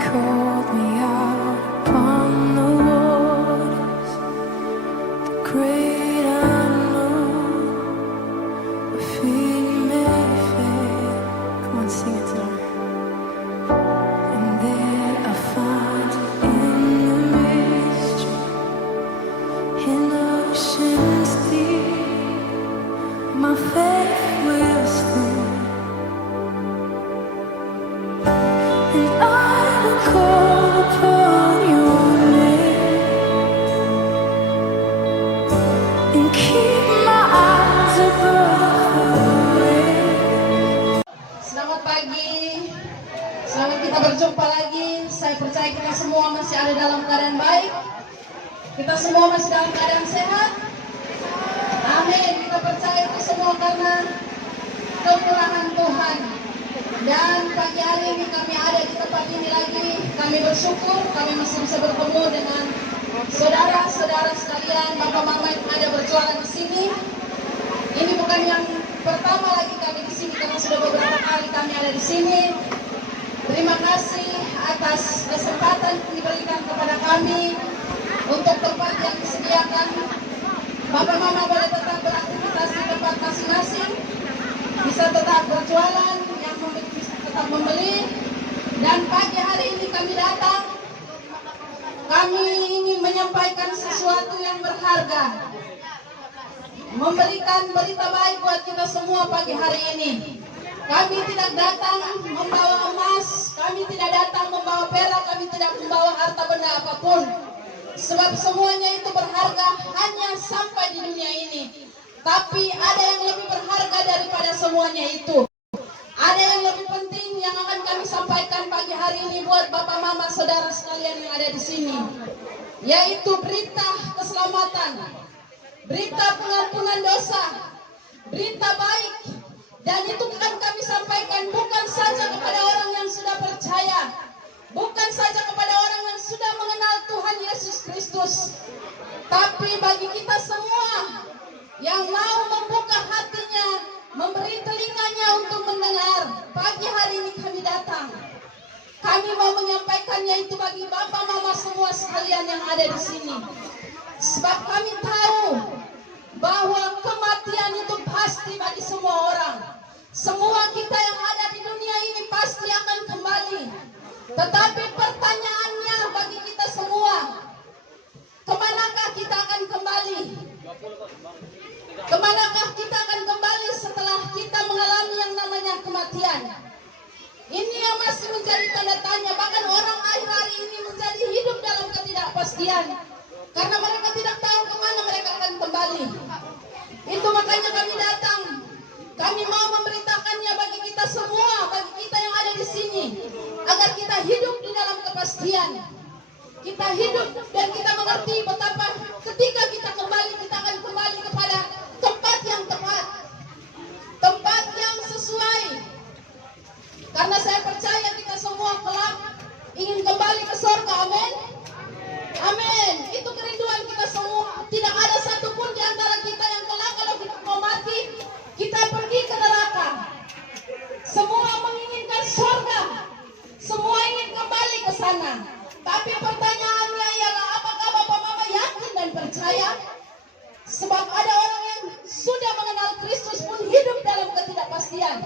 called me out upon the waters, the great unknown, where feet may fail. Come on, sing it to me. And there I find in the mystery, in oceans deep, my faith will stand. And I will call upon your name and keep my eyes above the rain. Selamat pagi, selamat kita berjumpa lagi. Saya percaya kita semua masih ada dalam keadaan baik. Kita semua masih dalam keadaan sehat. Amin. Kita percaya itu semua karena kemurahan Tuhan. Dan pagi hari ini kami ada di tempat ini lagi. Kami bersyukur kami masih bisa bertemu dengan saudara-saudara sekalian, bapak mama yang ada berjualan di sini. Ini bukan yang pertama lagi kami di sini karena sudah beberapa kali kami ada di sini. Terima kasih atas kesempatan yang diberikan kepada kami untuk tempat yang disediakan. Bapak mama boleh tetap beraktivitas di tempat masing-masing, bisa tetap berjualan, yang bisa tetap membeli. Dan pagi hari ini kami datang, kami ingin menyampaikan sesuatu yang berharga, memberikan berita baik buat kita semua pagi hari ini. Kami tidak datang membawa emas, kami tidak datang membawa perak, kami tidak membawa harta benda apapun. Sebab semuanya itu berharga hanya sampai di dunia ini. Tapi ada yang lebih berharga daripada semuanya itu. Ada yang lebih penting yang akan kami sampaikan pagi hari ini buat bapak mama saudara sekalian yang ada di sini, yaitu berita keselamatan, berita pengampunan dosa, berita baik. Dan itu akan kami sampaikan bukan saja kepada orang yang sudah percaya, bukan saja kepada orang yang sudah mengenal Tuhan Yesus Kristus, tapi bagi kita semua yang mau membuka hatinya, memberi telinganya untuk mendengar. Pagi hari ini kami datang. Kami mau menyampaikannya itu bagi bapak mama semua sekalian yang ada di sini. Sebab kami tahu bahwa kematian itu pasti bagi semua orang. Semua kita yang ada di dunia ini pasti akan kembali. Tetapi pertanyaannya bagi kita semua, kemanakah kita akan kembali? Kemanakah kita akan kembali setelah kita mengalami yang namanya kematian? Ini yang masih menjadi tanda tanya. Bahkan orang akhir-hari ini menjadi hidup dalam ketidakpastian, karena mereka tidak tahu kemana mereka akan kembali. Itu makanya kami datang. Kami mau memberitakannya bagi kita semua, bagi kita yang ada di sini, agar kita hidup di dalam kepastian. Kita hidup dan kita mengerti betapa ketika kita kembali, kita akan kembali kepada tempat yang tepat, tempat yang sesuai. Karena saya percaya kita semua kelak ingin kembali ke surga. Amin. Amin. Itu kerinduan kita semua. Tidak ada satupun di antara kita yang kelak kalau kita mau mati, kita pergi ke neraka. Semua menginginkan surga, semua ingin kembali ke sana. Tapi pertanyaannya ialah, apakah bapak mama yakin dan percaya? Sebab ada orang yang sudah mengenal Kristus pun hidup dalam ketidakpastian,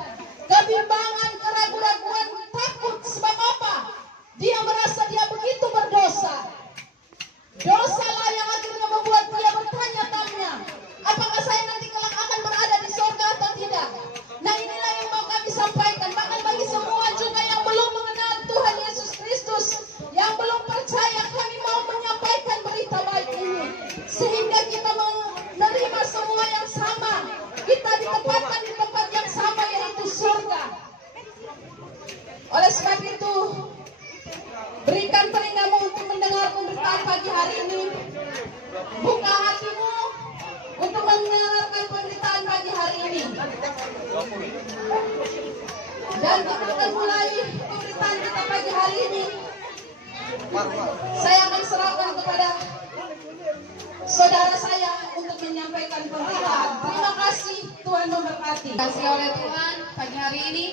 kebimbangan, keraguan-raguan, takut. Sebab apa? Dia merasa dia begitu berdosa. Dosalah yang akhirnya membuat dia bertanya-tanya, apakah saya nanti kelak akan berada di surga atau tidak? Nah, inilah yang mau kami sampaikan. Bahkan bagi semua juga yang belum mengenal Tuhan Yesus Kristus, yang belum percaya, kami mau menyampaikan berita baik ini, sehingga kita menerima semua yang sama. Kita ditempatkan di tempat yang sama, yaitu surga. Oleh sebab itu, berikan telingamu untuk mendengar pemberitaan pagi hari ini. Buka hatimu untuk mendengarkan pemberitaan pagi hari ini. Dan kita akan mulai pemberitaan kita pagi hari ini. Saya akan serahkan kepada saudara saya untuk menyampaikan pemberitaan. Terima kasih, Tuhan memberkati. Terima kasih oleh Tuhan pagi hari ini.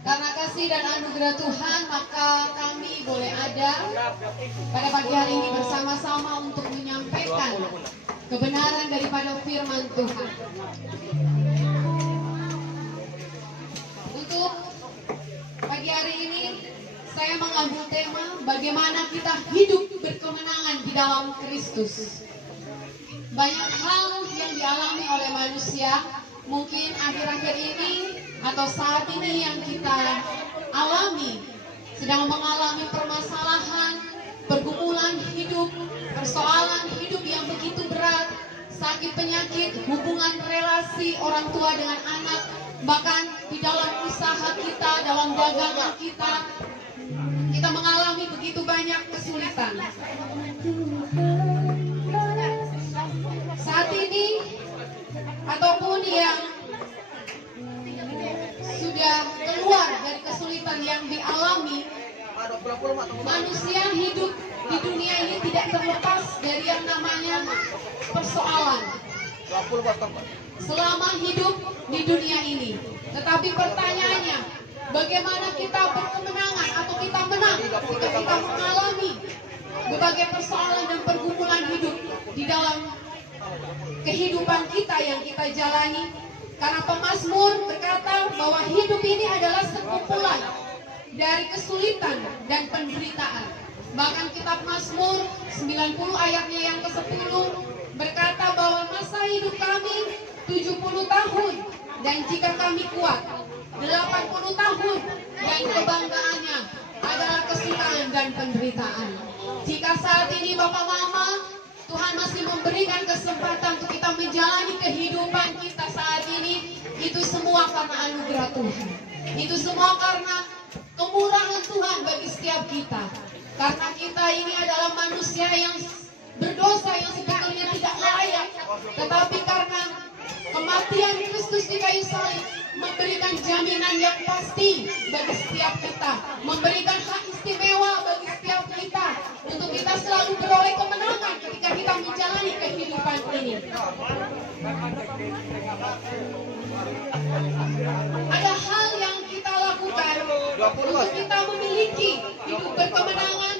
Karena kasih dan anugerah Tuhan, maka kami boleh ada pada pagi hari ini bersama-sama untuk menyampaikan kebenaran daripada firman Tuhan. Untuk pagi hari ini, saya mengambil tema bagaimana kita hidup berkemenangan di dalam Kristus. Banyak hal yang dialami oleh manusia, mungkin akhir-akhir ini atau saat ini yang kita alami, sedang mengalami permasalahan, pergumulan hidup, persoalan hidup yang begitu berat, sakit penyakit, hubungan relasi orang tua dengan anak, bahkan di dalam usaha kita, dalam dagangan kita mengalami begitu banyak kesulitan. Saat ini ataupun yang sudah keluar dari kesulitan yang dialami, manusia hidup di dunia ini tidak terlepas dari yang namanya persoalan selama hidup di dunia ini. Tetapi pertanyaannya, bagaimana kita berkemenangan atau kita menang jika kita mengalami berbagai persoalan dan pergumulan hidup di dalam kehidupan kita yang kita jalani? Karena pemazmur berkata bahwa hidup ini adalah sekumpulan dari kesulitan dan penderitaan. Bahkan kitab Mazmur 90 ayatnya yang ke-10 berkata bahwa masa hidup kami 70 tahun dan jika kami kuat 80 tahun dan kebanggaannya adalah kesukaan dan penderitaan. Jika saat ini Bapak Mama, Tuhan masih memberikan kesempatan untuk kita menjalani kehidupan kita saat ini, itu semua karena anugerah Tuhan. Itu semua karena kemurahan Tuhan bagi setiap kita. Karena kita ini adalah manusia yang berdosa, yang sebetulnya tidak layak. Tetapi karena kematian Kristus di kayu salib memberikan jaminan yang pasti bagi setiap kita, memberikan hak istimewa bagi setiap kita untuk kita selalu beroleh kemenangan ketika kita menjalani kehidupan ini. Ada hal yang kita lakukan untuk kita memiliki hidup berkemenangan.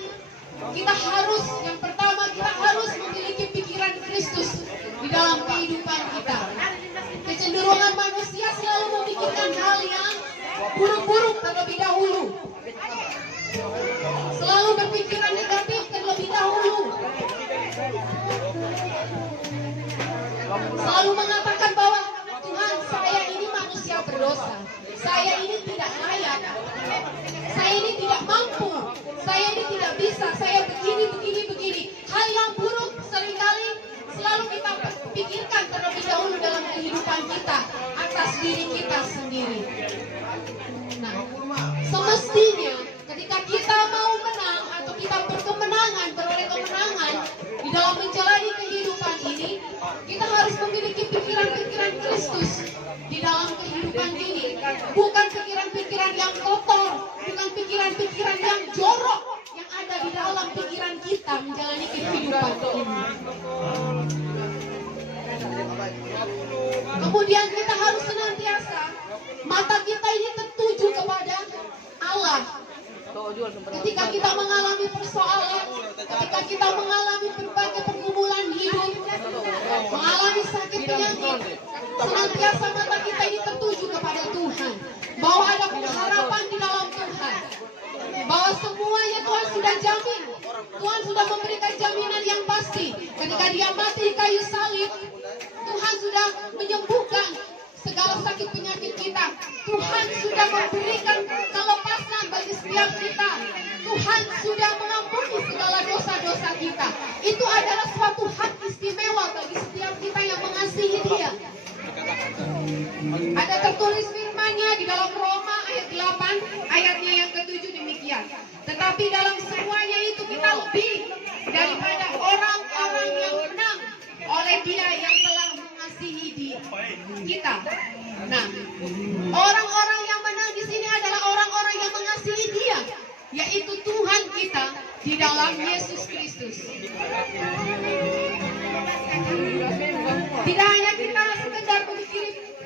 Kita harus, yang pertama kita harus memiliki pikiran Kristus di dalam kehidupan kita. Kecenderungan manusia selalu memikirkan hal yang buruk-buruk terlebih dahulu. Selalu berpikiran negatif terlebih dahulu. Selalu mengatakan bahwa Tuhan, saya ini manusia berdosa. Saya ini tidak layak. Saya ini tidak mampu. Saya ini tidak bisa. Saya begini. Hal yang buruk seringkali selalu kita pikirkan terlebih dahulu dalam kehidupan kita atas diri kita sendiri. Nah, semestinya ketika kita mau menang atau kita berkemenangan, beroleh kemenangan di dalam menjalani kehidupan ini, kita harus memiliki pikiran-pikiran Kristus di dalam kehidupan ini. Bukan pikiran-pikiran yang kotor, bukan pikiran-pikiran yang jorok yang ada di dalam pikiran kita menjalani kehidupan ini. Kemudian kita harus senantiasa mata kita ini tertuju kepada Allah. Ketika kita mengalami persoalan, ketika kita mengalami berbagai pergumulan hidup, mengalami sakit penyakit, senantiasa mata kita ini tertuju kepada Tuhan, bahwa ada pengharapan di dalam Tuhan, bahwa semuanya Tuhan sudah jamin. Tuhan sudah memberikan jaminan yang pasti. Ketika Dia mati di kayu salib, Tuhan sudah menyembuhkan segala sakit penyakit kita. Tuhan sudah memberikan kelepasan bagi setiap kita. Tuhan sudah mengampuni segala dosa-dosa kita. Itu adalah suatu hak istimewa bagi setiap kita yang mengasihi Dia. Ada tertulis firman-Nya di dalam Roma ayat 8, ayatnya yang ke-7 demikian. Tetapi dalam semuanya itu kita lebih daripada orang-orang yang menang oleh Dia yang telah mengasihi kita. Nah, orang-orang yang menang di sini adalah orang-orang yang mengasihi Dia, yaitu Tuhan kita di dalam Yesus Kristus. Tidak hanya kita sekedar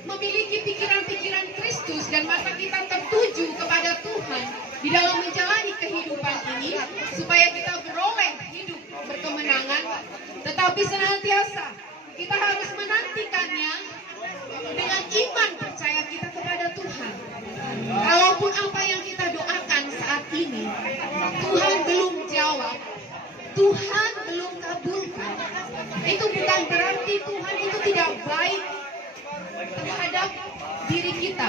memiliki pikiran-pikiran Kristus dan mata kita tertuju kepada di dalam menjalani kehidupan ini supaya kita beroleh hidup berkemenangan, tetapi senantiasa kita harus menantikannya dengan iman percaya kita kepada Tuhan. Kalaupun apa yang kita doakan saat ini Tuhan belum jawab, Tuhan belum kabulkan, itu bukan berarti Tuhan itu tidak baik terhadap diri kita.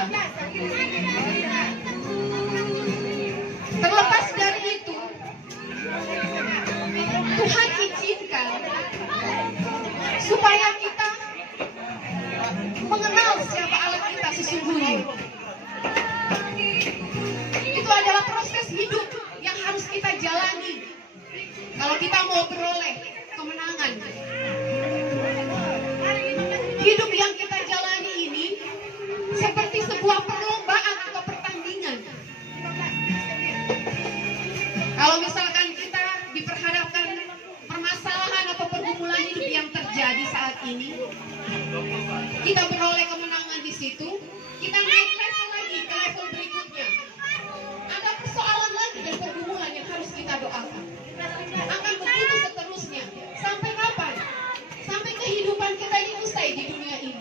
Terlepas dari itu, Tuhan izinkan supaya kita mengenal siapa Allah kita sesungguhnya. Itu adalah proses hidup yang harus kita jalani kalau kita mau beroleh kemenangan. Hidup yang kita jalani ini seperti sebuah perlombaan atau pertandingan. Kalau misalkan kita diperhadapkan permasalahan atau pergumulan hidup yang terjadi saat ini, kita beroleh kemenangan di situ, kita naik level lagi ke level berikutnya. Ada persoalan lagi dan pergumulan yang harus kita doakan. Akan begitu seterusnya. Sampai kapan? Sampai kehidupan kita ini usai di dunia ini.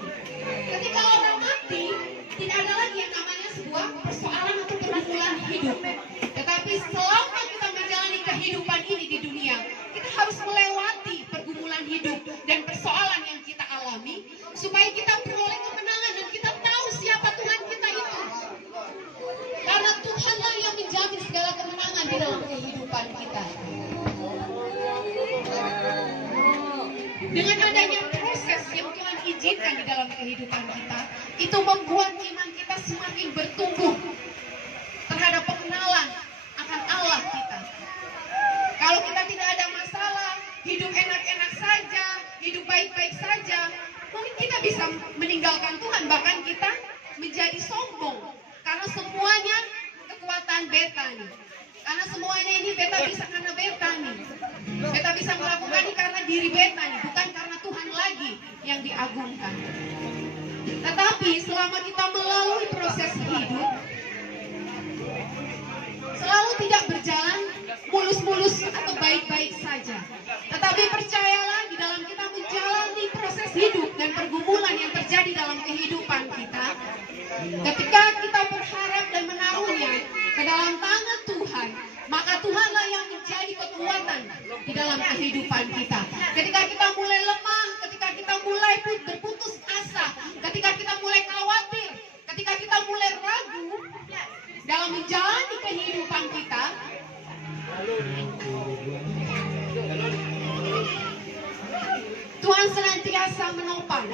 Ketika orang mati, tidak ada lagi yang namanya sebuah persoalan atau pergumulan hidup. Tetapi selama kita menjalani kehidupan ini di dunia, kita harus melewati pergumulan hidup dan persoalan yang kita alami supaya kita beroleh kemenangan dan kita tahu siapa Tuhan kita itu. Karena Tuhanlah yang menjamin segala kemenangan di dalam kehidupan kita. Dengan adanya proses yang Tuhan izinkan di dalam kehidupan kita, itu membuat iman kita semakin bertumbuh terhadap pengenalan akan Allah kita. Kalau kita tidak ada masalah, hidup enak-enak saja, hidup baik-baik saja, mungkin kita bisa meninggalkan Tuhan, bahkan kita menjadi sombong. Karena semuanya kekuatan beta nih. Karena semuanya ini beta bisa karena beta nih. Beta bisa melakukan ini karena diri beta nih, bukan karena Tuhan lagi yang diagungkan. Tetapi selama kita melalui proses hidup, selalu tidak berjalan mulus-mulus atau baik-baik saja. Tetapi percayalah, di dalam kita menjalani proses hidup dan pergumulan yang terjadi dalam kehidupan kita, ketika kita berharap dan menaruhnya ke dalam tangan Tuhan, maka Tuhanlah yang menjadi kekuatan di dalam kehidupan kita. Ketika kita mulai lemah, ketika kita mulai berputus asa, ketika kita mulai khawatir, ketika kita mulai ragu dalam menjalani kehidupan kita, Tuhan senantiasa menopang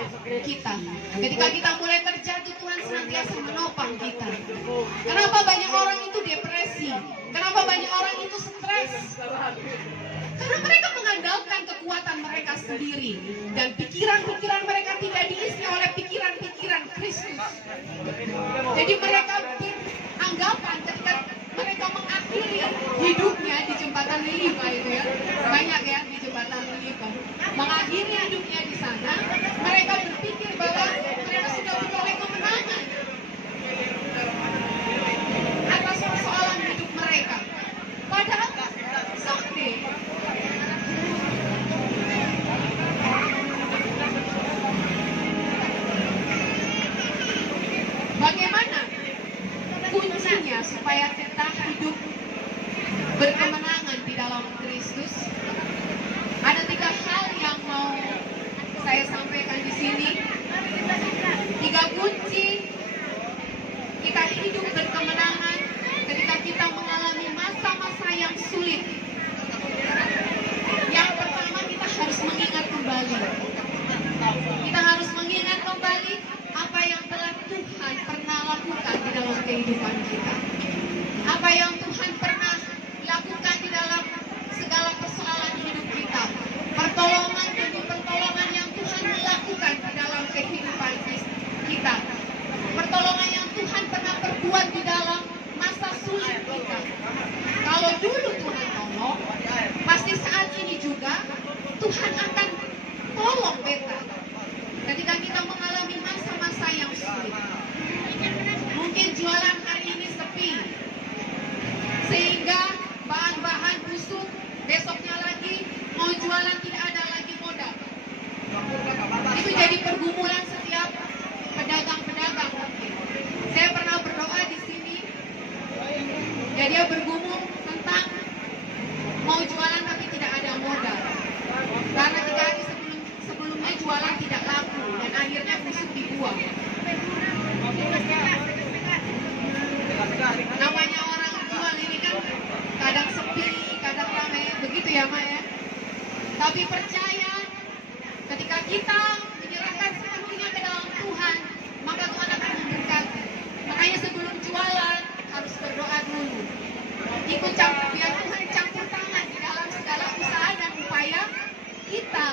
kita. Ketika kita mulai terjatuh, Tuhan senantiasa menopang kita. Kenapa banyak orang itu depresi? Kenapa banyak orang itu stres? Karena mereka mengandalkan kekuatan mereka sendiri. Dan pikiran-pikiran mereka tidak diisi oleh pikiran-pikiran Kristus. Jadi mereka beranggapan ketika mereka mengakhiri hidupnya di jembatan Lilipa itu ya, banyak ya di jembatan Lilipa, mengakhiri hidupnya di sana, mereka berpikir bahwa mereka sudah beroleh kemenangan atas persoalan hidup mereka. Padahal sakti. Bagaimana kuncinya supaya kita hidup berkemenangan di dalam Kristus? Ada 3 hal yang mau saya sampaikan di sini. 3 kunci kita hidup berkemenangan ketika kita mengalami masa-masa yang sulit. Yang pertama, kita harus mengingat kembali. Kita harus mengingat kembali apa yang telah Tuhan pernah lakukan di dalam kehidupan kita. Apa yang Tuhan pernah lakukan di dalam segala persoalan hidup kita. Pertolongan demi pertolongan yang Tuhan lakukan di dalam kehidupan kita. Pertolongan yang Tuhan pernah perbuat di dalam masa sulit kita. Kalau dulu Tuhan tolong, pasti saat ini juga Tuhan akan tolong beta. Ketika kita mengalami masa-masa yang sulit. Mungkin jualan hari ini sepi. Dan dia bergumul tentang mau jualan tapi tidak ada modal. Karena 3 hari sebelumnya jualan tidak laku dan akhirnya busuk dibuang. Namanya orang jual ini kan kadang sepi, kadang ramai, begitu ya Mak ya. Tapi percaya ketika kita menyerahkan sepenuhnya ke dalam Tuhan, maka Tuhan akan memberkati. Makanya sebelum jualan harus berdoa dulu. Ikut campur, biar Tuhan campur tangan di dalam segala usaha dan upaya kita.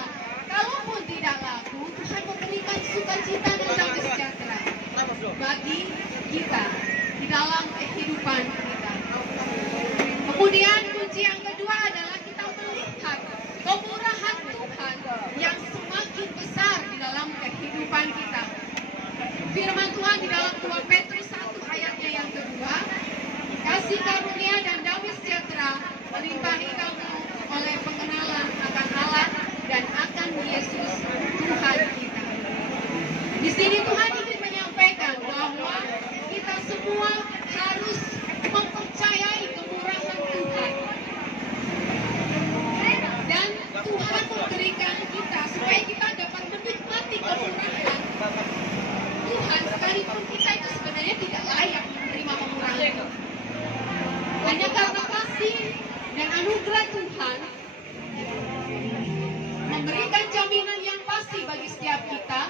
Kalaupun tidak laku, Tuhan memberikan sukacita dan damai sejahtera bagi kita di dalam kehidupan kita. Kemudian kunci yang kedua adalah kita melihat kemurahan Tuhan yang semakin besar di dalam kehidupan kita. Firman Tuhan di dalam 2 Petrus 1 ayatnya yang kedua, kasih karunia dan damai sejahtera melimpahi kamu oleh pengenalan akan Allah dan akan Yesus Tuhan kita. Di sini Tuhan ingin menyampaikan bahwa kita semua harus mempercayai kemurahan Tuhan. Dan Tuhan memberikan kita supaya kita dapat menikmati kemurahan Tuhan, sekalipun kita itu sebenarnya tidak layak menerima kemurahan itu. Hanya karena kasih dan anugerah Tuhan memberikan jaminan yang pasti bagi setiap kita,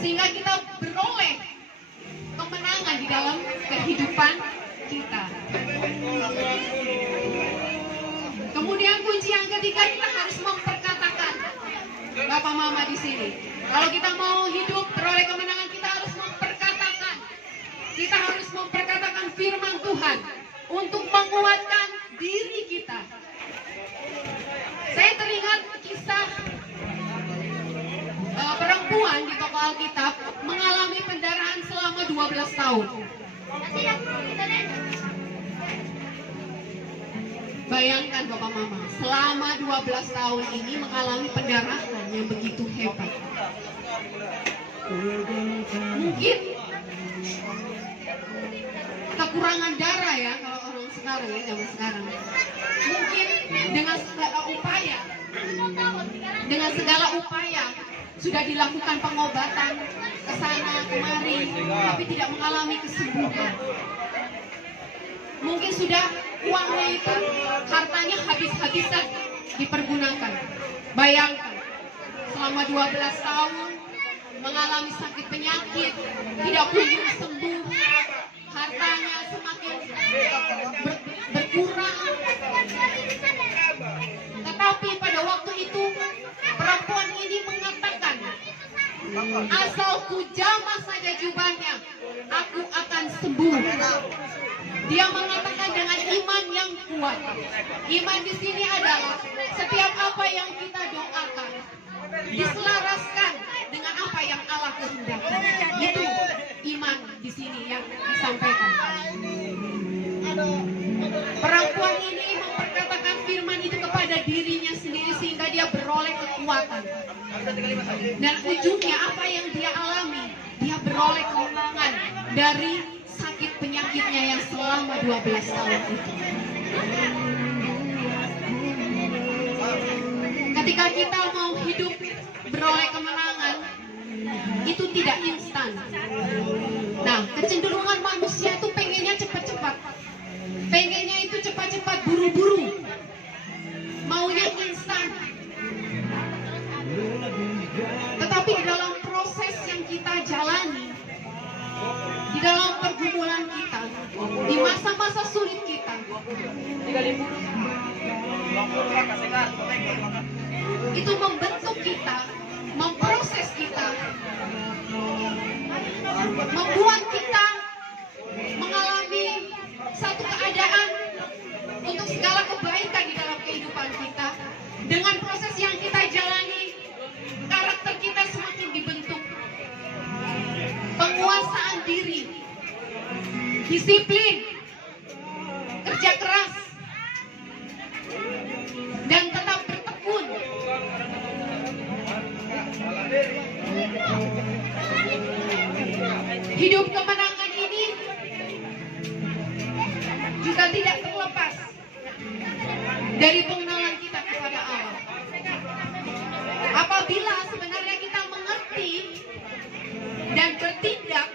sehingga kita beroleh kemenangan di dalam kehidupan kita. Kemudian kunci yang ketiga, kita harus memperkatakan. Bapak Mama di sini, kalau kita mau hidup beroleh kemenangan, kita harus memperkatakan. Kita harus memperkatakan firman Tuhan untuk menguatkan diri kita. Saya teringat kisah perempuan di toko Alkitab mengalami pendarahan selama 12 tahun. Bayangkan Bapak Mama, selama 12 tahun ini mengalami pendarahan yang begitu hebat. Mungkin kekurangan darah ya, kalau orang sekarang ya, zaman sekarang. Mungkin dengan segala upaya sudah dilakukan pengobatan ke sana kemari, tapi tidak mengalami kesembuhan. Mungkin sudah uangnya itu, hartanya habis-habisan dipergunakan. Bayangkan, selama 12 tahun mengalami sakit penyakit, tidak kunjung sembuh, hartanya semakin berkurang. Tetapi pada waktu itu perempuan ini mengatakan, asal ku jamah saja jubahnya, aku akan sembuh. Dia mengatakan dengan iman yang kuat. Iman di sini adalah setiap apa yang kita doakan diselaraskan dengan apa yang Allah kehendaki. Itu iman di sini yang disampaikan. Perempuan ini memperkatakan firman itu kepada dirinya sendiri sehingga dia beroleh kekuatan. Dan ujungnya apa yang dia alami, dia beroleh kemenangan dari sakit penyakitnya yang selama 12 tahun itu. Ketika kita mau hidup beroleh kemenangan, itu tidak instan. Nah, kecenderungan manusia itu pengennya cepat-cepat. Pengennya itu cepat-cepat, buru-buru. Maunya instan. Tetapi di dalam proses yang kita jalani, di dalam pergumulan kita, di masa-masa sulit kita, itu membentuk kita, memproses kita, membuat kita mengalami satu keadaan untuk segala kebaikan di dalam kehidupan kita. Dengan proses yang kita jalani, karakter kita semakin dibentuk. Penguasaan diri, disiplin, kerja keras, dan tetap bertekun. Hidup kemenangan ini juga tidak terlepas dari pengenalan kita kepada Allah. Apabila sebenarnya kita mengerti dan bertindak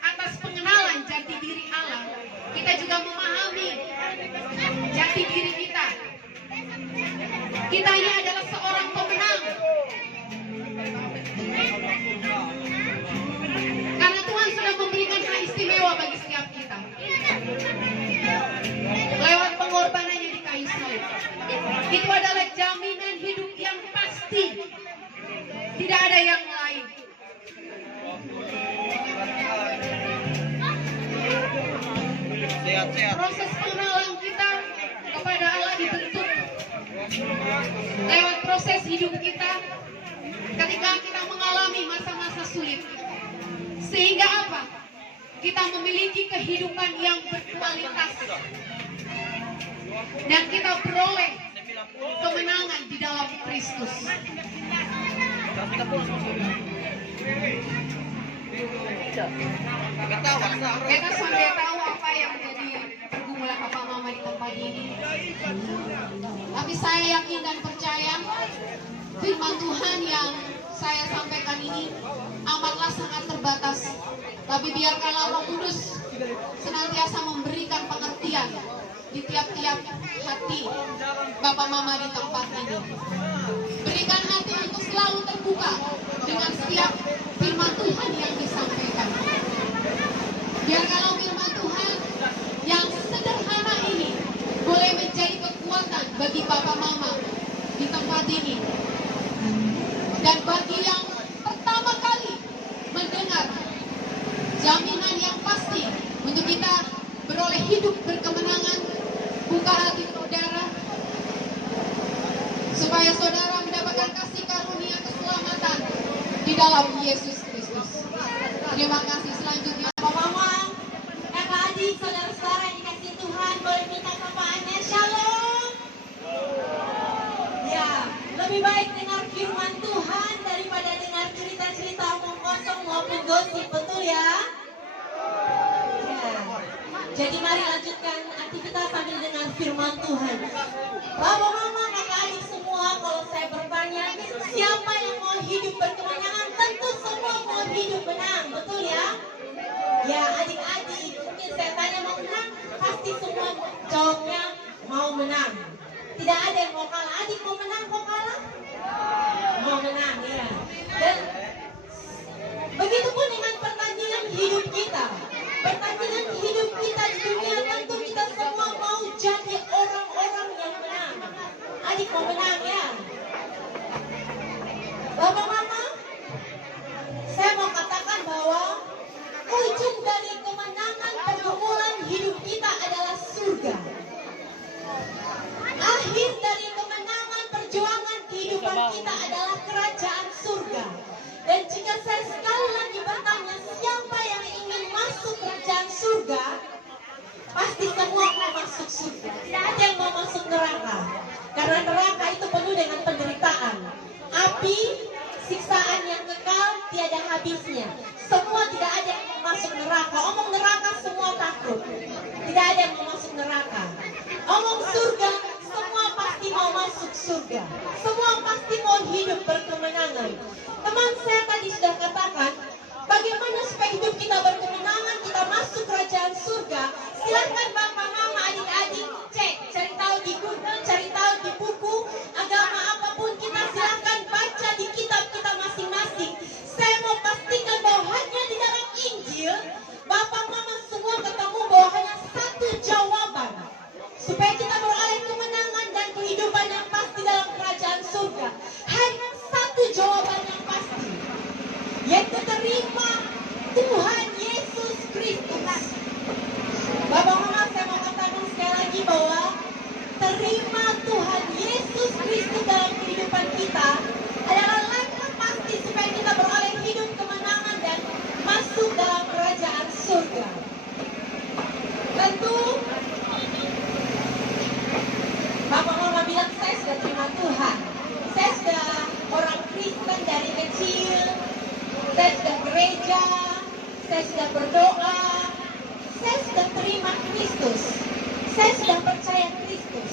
atas pengenalan jati diri Allah, kita juga memahami jati diri kita. Kita ini adalah seorang pemenang. Karena Tuhan sudah memberikan hak istimewa bagi setiap kita. Lewat pengorbanannya di kayu salib. Itu adalah jaminan hidup yang pasti. Tidak ada yang lain. Proses pengenalan kita kepada Allah dibentuk lewat proses hidup kita ketika kita mengalami masa-masa sulit. Sehingga apa? Kita memiliki kehidupan yang berkualitas dan kita beroleh kemenangan di dalam Kristus. Kita sampai tahu apa yang menjadi pergumulan Papa Mama di tempat ini. Tapi saya yakin dan percaya firman Tuhan yang saya sampaikan ini amatlah sangat terbatas. Tapi biarkanlah Roh Kudus senantiasa memberikan pengertian di tiap-tiap hati Bapak Mama di tempat ini. Berikan hati untuk selalu terbuka dengan setiap firman Tuhan yang disampaikan. Biarkanlah firman Tuhan yang sederhana ini boleh menjadi kekuatan bagi Bapak Mama di tempat ini. Dan bagi yang pertama kali mendengar jaminan yang pasti untuk kita beroleh hidup berkemenangan, buka hati saudara supaya saudara mendapatkan kasih karunia keselamatan di dalam Yesus Kristus. Terima kasih. Selanjutnya Bapak Mama, kakak adik, saudara-saudara yang dikasih Tuhan, boleh minta sapaannya shalom. Ya, lebih baik dengar firman Tuhan daripada dengar cerita-cerita omong kosong maupun gosip, betul ya? Ya. Jadi mari lanjutkan aktivitas sambil dengar firman Tuhan. Bapak Mama, kakak adik semua, kalau saya bertanya, siapa yang mau hidup berkemenangan? Tentu semua mau hidup menang, betul ya? Ya, adik-adik, mungkin saya tanya mau menang, pasti semua jawabnya mau menang. Tidak ada yang mau kalah. Adik mau menang, mau kalah? Mau menang, ya. Dan begitupun dengan pertandingan hidup kita. Pertandingan hidup kita di dunia, tentu kita semua mau jadi orang-orang yang menang. Adik mau menang, ya? Bapak Mama, saya mau katakan bahwa ujung dari kemenangan pergumulan hidup kita adalah surga. Akhir dari kemenangan perjuangan kehidupan kita adalah kerajaan surga. Dan jika saya sekali lagi bertanya siapa yang ingin masuk kerajaan surga, pasti semua mau masuk surga. Tidak ada yang mau masuk neraka. Karena neraka itu penuh dengan penderitaan, api, siksaan yang kekal tiada habisnya. Semua tidak ada yang mau masuk neraka. Omong neraka semua takut. Tidak ada yang mau masuk neraka. Omong surga, semua pasti mau masuk surga. Semua pasti mau hidup berkemenangan. Teman saya tadi sudah katakan, bagaimana supaya hidup kita berkemenangan, kita masuk kerajaan surga. Silakan Bapak Mama, adik-adik, cek, cari tahu di Google, cari tahu di buku agama apapun, kita silakan baca di kitab kita masing-masing. Saya mau pastikan bahwa hanya di dalam Injil Bapak Mama semua ketemu bahwa hanya satu jawaban supaya kita beroleh kemenangan dan kehidupan yang pasti dalam kerajaan surga. Hanya satu jawaban yang pasti, yaitu terima Tuhan Yesus Kristus. Bapak Mama, saya saya sudah percaya Kristus.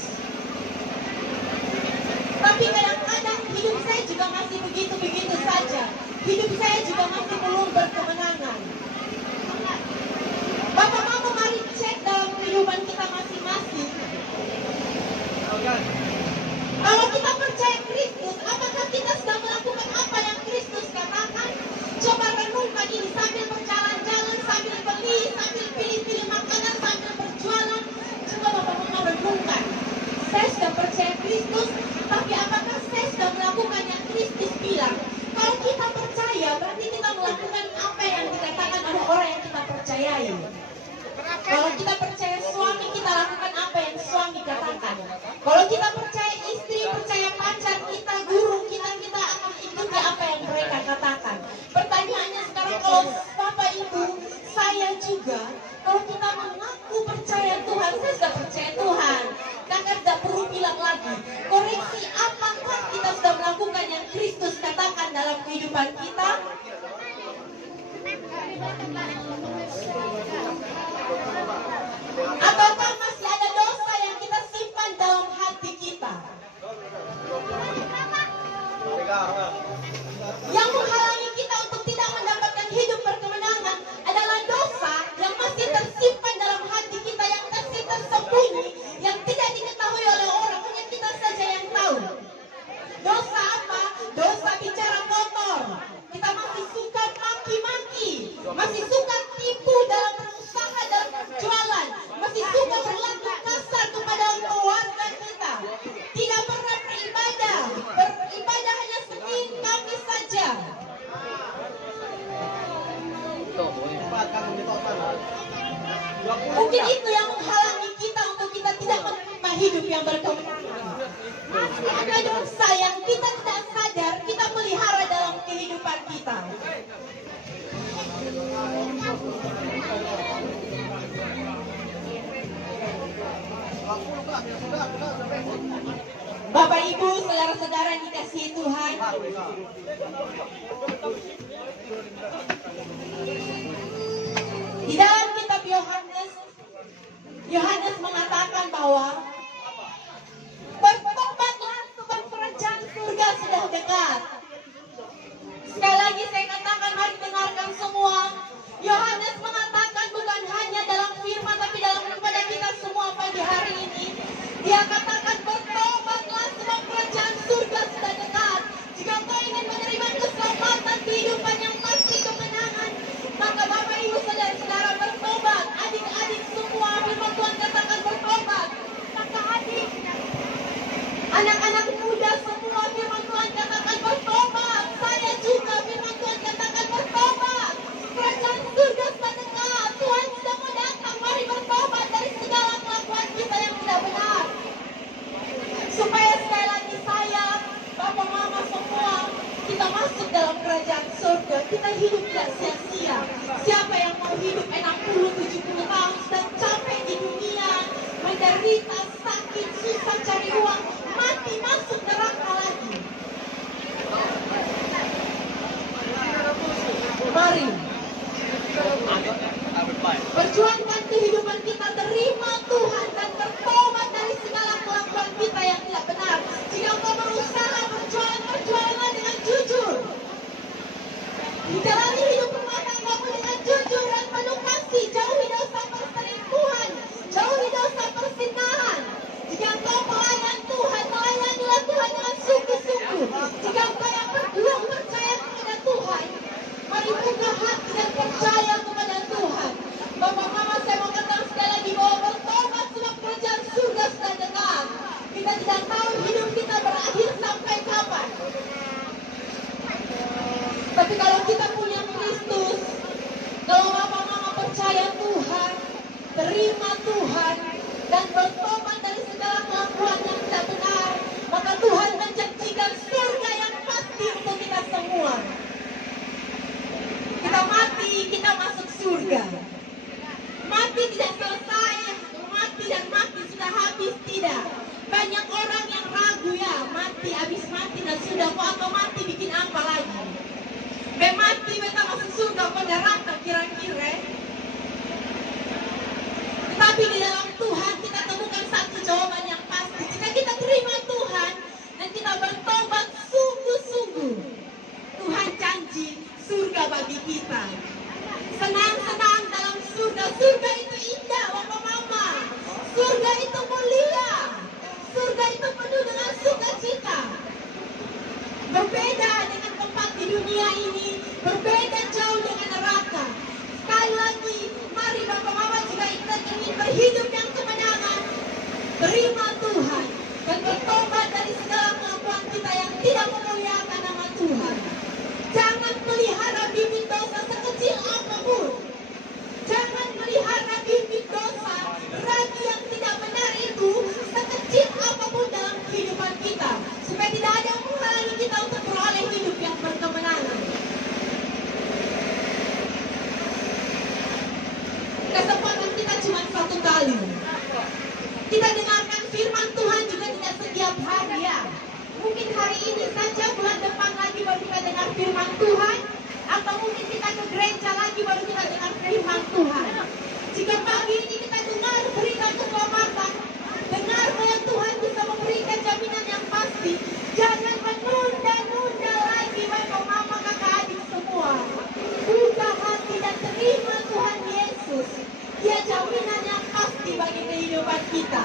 Tapi kadang-kadang hidup saya juga masih begitu-begitu saja. Hidup saya juga masih belum berkemenangan. Bapak Mama, mari cek dalam kehidupan kita masing-masing. Kalau kita percaya Kristus, apakah kita sudah melakukan apa yang Kristus katakan? Coba renungkan ini sambil berjalan-jalan, sambil beli, sambil pilih-pilih makanan, sambil berjualan. Coba Bapak Mama renungkan. Saya sudah percaya Kristus, tapi apakah saya sudah melakukan yang Kristus bilang? Kalau kita percaya, berarti kita melakukan apa yang dikatakan oleh orang yang kita percayai. Kalau kita percaya suami, kita lakukan apa yang suami katakan. Kalau kita percaya istri, percaya pacar, kita guru, kita akan ikuti apa yang mereka katakan. Pertanyaannya sekarang, kalau Bapak Ibu, saya juga, kalau kita mengaku percaya Tuhan, saya sudah percaya Tuhan. Kakak tidak perlu bilang lagi. Koreksi, apakah kita sudah melakukan yang Kristus katakan dalam kehidupan kita? Ataukah masih ada dosa yang kita simpan dalam hati kita? Yang menghalangi kita untuk tidak mendapatkan hidup berkemenangan adalah dosa yang masih tersimpan dalam hati kita, yang masih tersembunyi, yang tidak diketahui oleh orang, hanya kita saja yang tahu. Dosa apa? Dosa bicara kotor. Kita masih suka maki-maki, masih suka tipu dalam berusaha, dalam berjualan, masih suka berlaku kasar kepada keluarga kita. Tidak pernah beribadah hanya Senin, Kamis saja. Mungkin itu yang menghalangi kita untuk kita tidak menerima hidup yang berkemenangan. Masih ada dosa yang kita tidak sadar kita pelihara dalam kehidupan kita. Bapak Ibu, saudara-saudara yang dikasihi Tuhan, di dalam kitab Yohanes mengatakan bahwa bertobatlah sebab kerajaan surga sudah dekat. Sekali lagi saya katakan, mari dengarkan semua. Yohanes mengatakan bukan hanya dalam firman, tapi dalam kepada kita semua pagi hari ini. Dia katakan bertobatlah sebab kerajaan surga sudah dekat. Jika kau ingin menerima keselamatan, kehidupan yang pasti, kemenangan, maka Bapak Ibu saudara-saudara bertobat. Adik-adik semua, firman Tuhan katakan bertobat. Maka adik, anak-anak muda semua, firman Tuhan katakan bertobat. Saya juga, firman Tuhan katakan bertobat. Kerajaan surga sudah dekat. Tuhan sudah mau datang. Mari bertobat dari segala kelakuan kita yang tidak benar. Supaya sekali lagi saya, Bapak Mama semua, kita masuk dalam kerajaan surga. Kita hidup tidak sia-sia. Siapa yang mau hidup 60-70 tahun sudah capek di dunia, menderita, sakit, susah cari uang, mati masuk neraka lagi. Mari perjuangkan kehidupan kita, terima Tuhan dan bertobat dari segala kelakuan kita yang tidak benar. Jika kau berusaha berjualan dengan jujur, menjalani hidup rumah tanggamu dengan jujur dan penuh kasih, jauhi dosa perselingkuhan, jauhi dosa persinahan. Jika kau melayan Tuhan, melayanilah Tuhan dengan sungguh-sungguh. Jika kau yang belum percaya kepada Tuhan, mari buka hati dan percaya kepada Tuhan. Bapak Mama, saya mau katakan sekali lagi bahwa bertobat sebab kerajaan surga sudah dekat. Kita tidak tahu hidup kita berakhir sampai kapan. Tapi kalau kita punya Kristus, kalau Bapak Mama percaya Tuhan, terima Tuhan, dan bertobat dari segala kelakuan yang tidak benar, maka Tuhan menjanjikan surga yang pasti untuk kita semua. Kita mati, kita masuk surga. Mati tidak selesai, mati dan mati sudah habis, tidak. Banyak orang yang ragu, ya mati, habis mati dan sudah, kok atau mati bikin apa lagi? Mati, beta masuk surga, kok neraka kira-kira. Tapi di dalam Tuhan kita sukacita. Berbeda dengan tempat di dunia ini, berbeda jauh dengan neraka. Sekali lagi, mari Bapak Mama jika kita ingin berhidup yang kemenangan, terima Tuhan dan bertobat dari segala kelakuan kita yang tidak memuliakan nama Tuhan. Jangan pelihara bibit dosa sekecil apapun. Jangan melihara bibit dosa, ragi yang tidak benar itu sekecil apapun dalam kehidupan kita, supaya tidak ada yang menghalangi kita untuk beroleh hidup yang berkemenangan. Kesempatan kita cuma satu kali. Kita dengarkan firman Tuhan juga tidak setiap hari ya. Mungkin hari ini saja, bulan depan lagi baru kita dengar firman Tuhan, atau mungkin kita ke gereja lagi baru kita dengar firman Tuhan. Jika pagi ini kita dengar berita keselamatan, dengar bahwa Tuhan bisa memberikan jaminan yang pasti, jangan menunda-nunda lagi Bapak Mama kakak adik semua. Buka hati dan terima Tuhan Yesus. Dia jaminan yang pasti bagi kehidupan kita.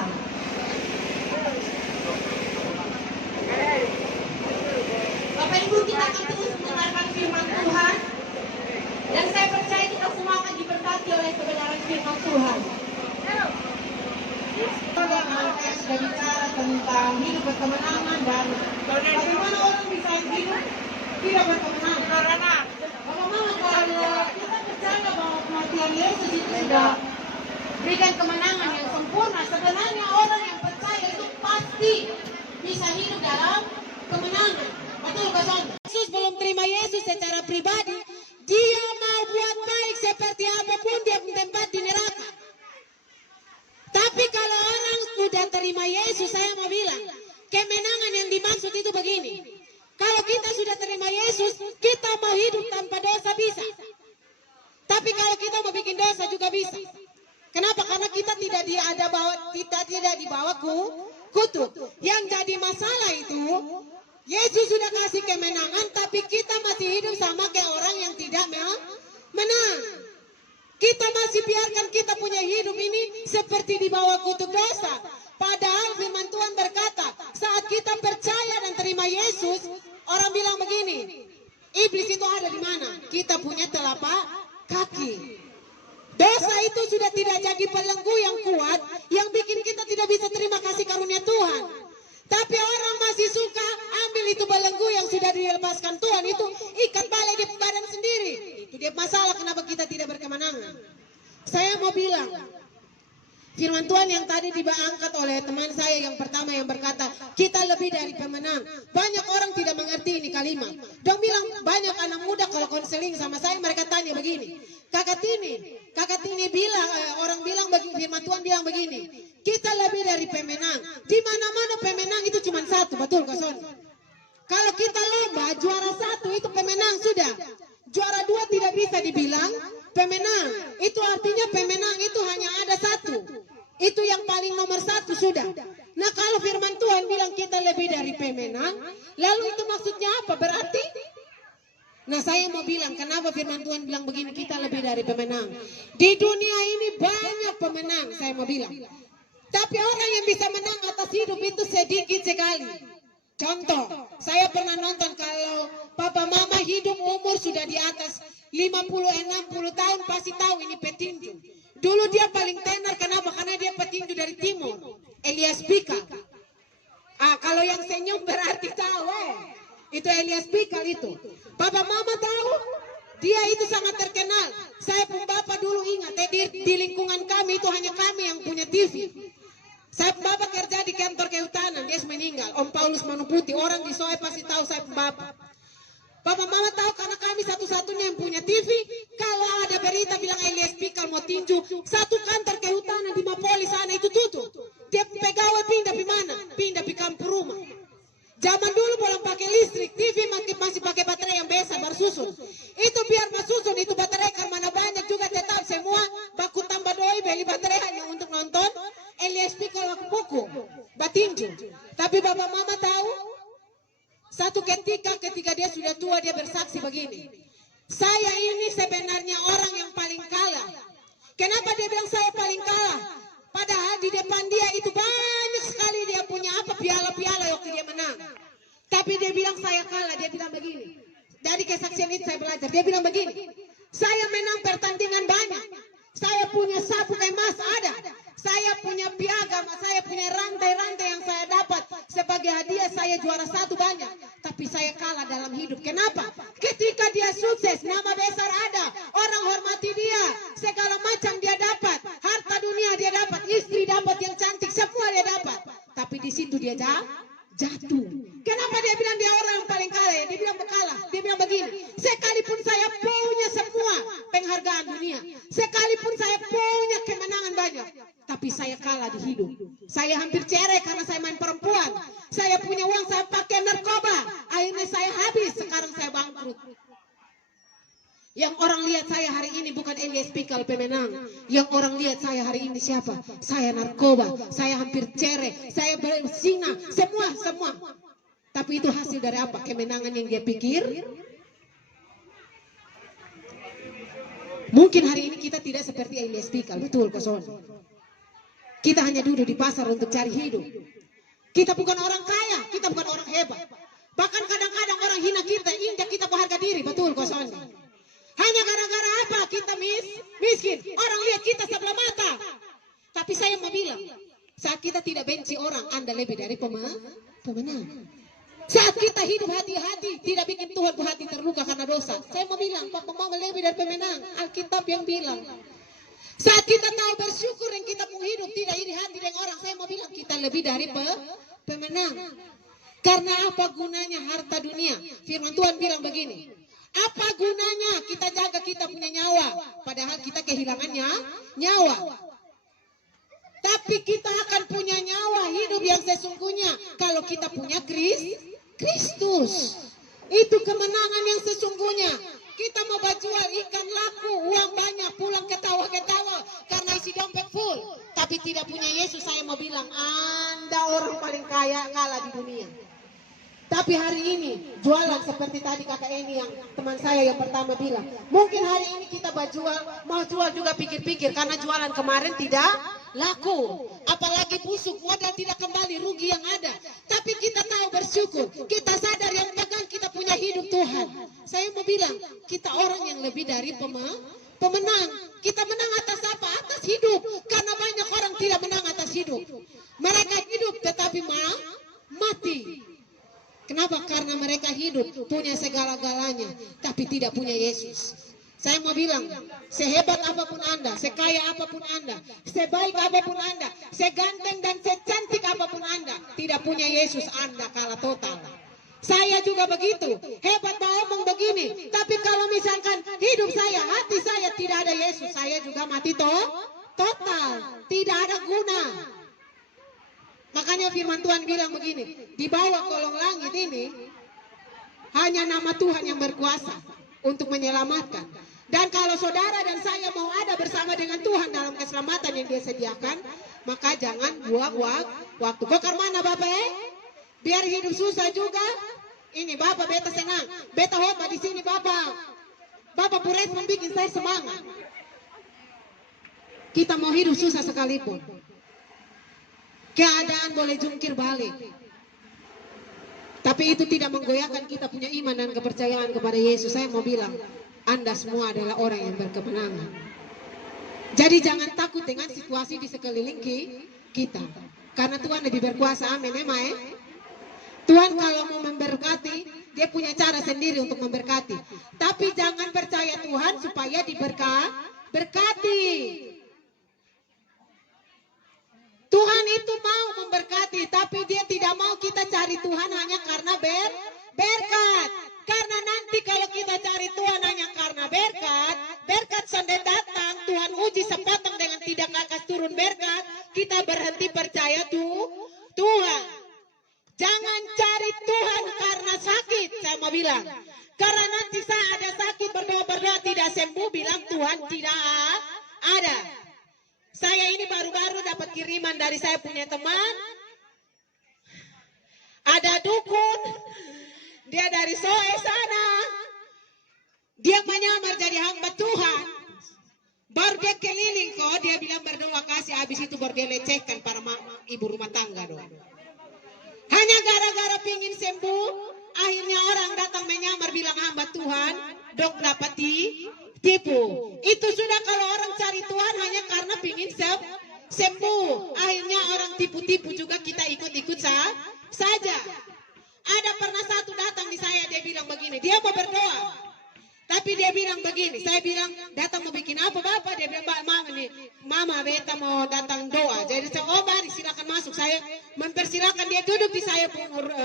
Bapak Ibu, kita akan terus mendengarkan firman Tuhan, dan saya percaya kita semua akan diberkati oleh kebenaran firman Tuhan. Saya sudah bicara tentang hidup berkemenangan dan bagaimana orang bisa hidup tidak berkemenangan. Bapak Mama, kalau kita percaya bahwa kematian Yesus itu sudah berikan kemenangan yang sempurna, sebenarnya orang yang percaya itu pasti bisa hidup dalam kemenangan. Betul, Kak Son? Yesus belum terima Yesus secara pribadi, dia mau buat baik seperti apapun dia tempat di neraka. Tapi kalau orang sudah terima Yesus, saya mau bilang, kemenangan yang dimaksud itu begini. Kalau kita sudah terima Yesus, kita mau hidup tanpa dosa bisa. Tapi kalau kita mau bikin dosa juga bisa. Kenapa? Karena kita tidak dibawa kutuk. Yang jadi masalah itu, Yesus sudah kasih kemenangan, tapi kita masih hidup sama kayak orang yang tidak menang. Kita masih biarkan kita punya hidup ini seperti di bawah kutuk dosa. Padahal firman Tuhan berkata, saat kita percaya dan terima Yesus, orang bilang begini, iblis itu ada di mana? Kita punya telapak kaki. Dosa itu sudah tidak jadi belenggu yang kuat, yang bikin kita tidak bisa terima kasih karunia Tuhan. Tapi orang masih suka ambil itu belenggu yang sudah dilepaskan Tuhan, itu ikat balik di badan sendiri. Itu dia masalah kenapa kita tidak berkemenangan. Saya mau bilang, firman Tuhan yang tadi diangkat oleh teman saya yang pertama yang berkata, kita lebih dari pemenang. Banyak orang tidak mengerti ini kalimat. Dong bilang, banyak anak muda kalau konseling sama saya, mereka tanya begini, Kakak Tini bilang, orang bilang, firman Tuhan bilang begini, kita lebih dari pemenang. Di mana-mana pemenang itu cuma satu, betul Kak Son? Kalau kita lomba, juara satu itu pemenang sudah. Juara dua tidak bisa dibilang pemenang. Itu artinya pemenang itu hanya ada satu. Itu yang paling nomor satu sudah. Nah kalau firman Tuhan bilang kita lebih dari pemenang, lalu itu maksudnya apa? Berarti? Nah saya mau bilang, kenapa firman Tuhan bilang begini, kita lebih dari pemenang. Di dunia ini banyak pemenang, saya mau bilang. Tapi orang yang bisa menang atas hidup itu sedikit sekali. Contoh, saya pernah nonton kalau papa mama hidup umur sudah di atas 50-60 tahun pasti tahu ini petinju. Dulu dia paling tenar, kenapa? Karena dia petinju dari timur, Elias Pikal. Kalau yang senyum berarti tahu itu Elias Pikal itu. Papa mama tahu, dia itu sangat terkenal. Saya pun bapak dulu ingat, di lingkungan kami itu hanya kami yang punya TV. Saya bapak kerja di kantor kehutanan, dia meninggal, Om Paulus Manuputi. Orang di Soe pasti tahu saya bapak. Papa mama tahu karena kami satu-satunya yang punya TV. Kalau ada berita bilang Elias Pikal mau tinju, satu kantor kehutanan di Mapoli sana itu tutup. Dia pegawai pindah di mana? Pindah di kampung rumah. Zaman dulu belum pakai listrik, TV masih pakai baterai yang biasa baru susun. Itu biar masusun itu baterai kan mana banyak juga tetap semua baku tambah doi beli baterai hanya untuk nonton Elias Pikal waktu buku batinju. Tapi bapak mama tahu, satu ketika dia sudah tua dia bersaksi begini, saya ini sebenarnya orang yang paling kalah. Kenapa dia bilang saya paling kalah? Padahal di depan dia itu banyak sekali dia punya piala-piala waktu dia menang. Tapi dia bilang saya kalah, dia bilang begini. Dari kesaksian itu saya belajar, dia bilang begini. Saya menang pertandingan banyak. Saya punya sabuk emas ada. Saya punya piagam, saya punya rantai-rantai yang saya dapat. Sebagai hadiah saya juara 1 banyak. Tapi saya kalah dalam hidup. Kenapa? Ketika dia sukses, nama besar ada. Orang hormati dia. Segala macam dia dapat. Harta dunia dia dapat. Istri dapat yang cantik. Semua dia dapat. Tapi di situ dia jatuh. Kenapa dia bilang dia orang yang paling kaya? Dia bilang kalah. Dia bilang begini. Sekalipun saya punya semua penghargaan dunia. Sekalipun saya punya kemenangan banyak. Tapi saya kalah di hidup. Saya hampir cerai karena saya main perempuan. Saya punya uang, saya pakai narkoba. Akhirnya saya habis, sekarang saya bangkrut. Yang orang lihat saya hari ini bukan Elias Pikal pemenang. Yang orang lihat saya hari ini siapa? Saya narkoba, saya hampir cerai, saya berzina, semua. Tapi itu hasil dari apa? Kemenangan yang dia pikir. Mungkin hari ini kita tidak seperti Elias Pikal, betul Koson. Kita hanya duduk di pasar untuk cari hidup. Kita bukan orang kaya, kita bukan orang hebat. Bahkan kadang-kadang orang hina kita, indah kita berharga diri, betul Koson. Hanya gara-gara apa kita miskin. Orang lihat kita sebelah mata. Tapi saya mau bilang, saat kita tidak benci orang, Anda lebih dari pemenang. Saat kita hidup hati-hati, tidak bikin Tuhan hati terluka karena dosa. Saya mau bilang, pemenang lebih dari pemenang. Alkitab yang bilang. Saat kita tahu bersyukur yang kita mau hidup, tidak iri hati dengan orang. Saya mau bilang, kita lebih dari pemenang. Karena apa gunanya harta dunia? Firman Tuhan bilang begini. Apa gunanya kita jaga kita punya nyawa, padahal kita kehilangannya nyawa. Tapi kita akan punya nyawa hidup yang sesungguhnya kalau kita punya Kristus. Itu kemenangan yang sesungguhnya. Kita mau jual ikan laku, uang banyak, pulang ketawa-ketawa karena isi dompet full. Tapi tidak punya Yesus, saya mau bilang Anda orang paling kaya kalah di dunia. Tapi hari ini jualan seperti tadi kakak Eni yang teman saya yang pertama bilang. Mungkin hari ini kita mau jual juga pikir-pikir karena jualan kemarin tidak laku. Apalagi busuk, modal tidak kembali, rugi yang ada. Tapi kita tahu bersyukur, kita sadar yang pegang kita punya hidup Tuhan. Saya mau bilang, kita orang yang lebih dari pemenang. Kita menang atas apa? Atas hidup. Karena banyak orang tidak menang atas hidup. Mereka hidup tetapi mati. Kenapa? Karena mereka hidup punya segala-galanya tapi tidak punya Yesus. Saya mau bilang, sehebat apapun Anda, sekaya apapun Anda, sebaik apapun Anda, seganteng dan secantik apapun Anda, tidak punya Yesus, Anda kalah total. Saya juga begitu, hebat mau ngomong begini, tapi kalau misalkan hidup saya, hati saya tidak ada Yesus, saya juga mati total, tidak ada guna. Makanya firman Tuhan bilang begini, di bawah kolong langit ini hanya nama Tuhan yang berkuasa untuk menyelamatkan. Dan kalau saudara dan saya mau ada bersama dengan Tuhan dalam keselamatan yang dia sediakan, maka jangan buang waktu. Kok mana Bapak? Biar hidup susah juga. Ini Bapak beta senang, beta hoba di sini Bapak Pures membuat saya semangat. Kita mau hidup susah sekalipun. Keadaan boleh jungkir balik. Tapi itu tidak menggoyahkan kita punya iman dan kepercayaan kepada Yesus. Saya mau bilang, Anda semua adalah orang yang berkemenangan. Jadi jangan takut dengan situasi di sekeliling kita. Karena Tuhan lebih berkuasa, amin ya. Tuhan kalau mau memberkati, dia punya cara sendiri untuk memberkati. Tapi jangan percaya Tuhan supaya diberkati. Tuhan itu mau memberkati, tapi dia tidak mau kita cari Tuhan hanya karena berkat. Karena nanti kalau kita cari Tuhan hanya karena berkat sampai datang, Tuhan uji sepotong dengan tidak akan turun berkat, kita berhenti percaya Tuhan. Jangan cari Tuhan karena sakit, saya mau bilang. Karena nanti saya ada sakit, berdoa tidak sembuh, bilang Tuhan tidak ada. Saya ini baru-baru dapat kiriman dari saya punya teman. Ada dukun. Dia dari Soe sana. Dia menyamar jadi hamba Tuhan. Baru dia keliling kok. Dia bilang berdoa kasih. Habis itu baru dia lecehkan para ibu rumah tangga dong. Hanya gara-gara pingin sembuh. Akhirnya orang datang menyamar bilang hamba Tuhan, dok dapat tipu. Itu sudah kalau orang cari Tuhan hanya karena pingin sembuh. Akhirnya orang tipu-tipu juga kita ikut-ikut saja. Ada pernah satu datang di saya, dia bilang begini, dia mau berdoa. Tapi dia bilang begini, saya bilang datang mau bikin apa Bapak? Dia bilang mama nih, mama beta mau datang doa. Jadi saya, oh mari silakan masuk. Saya mempersilakan dia duduk di saya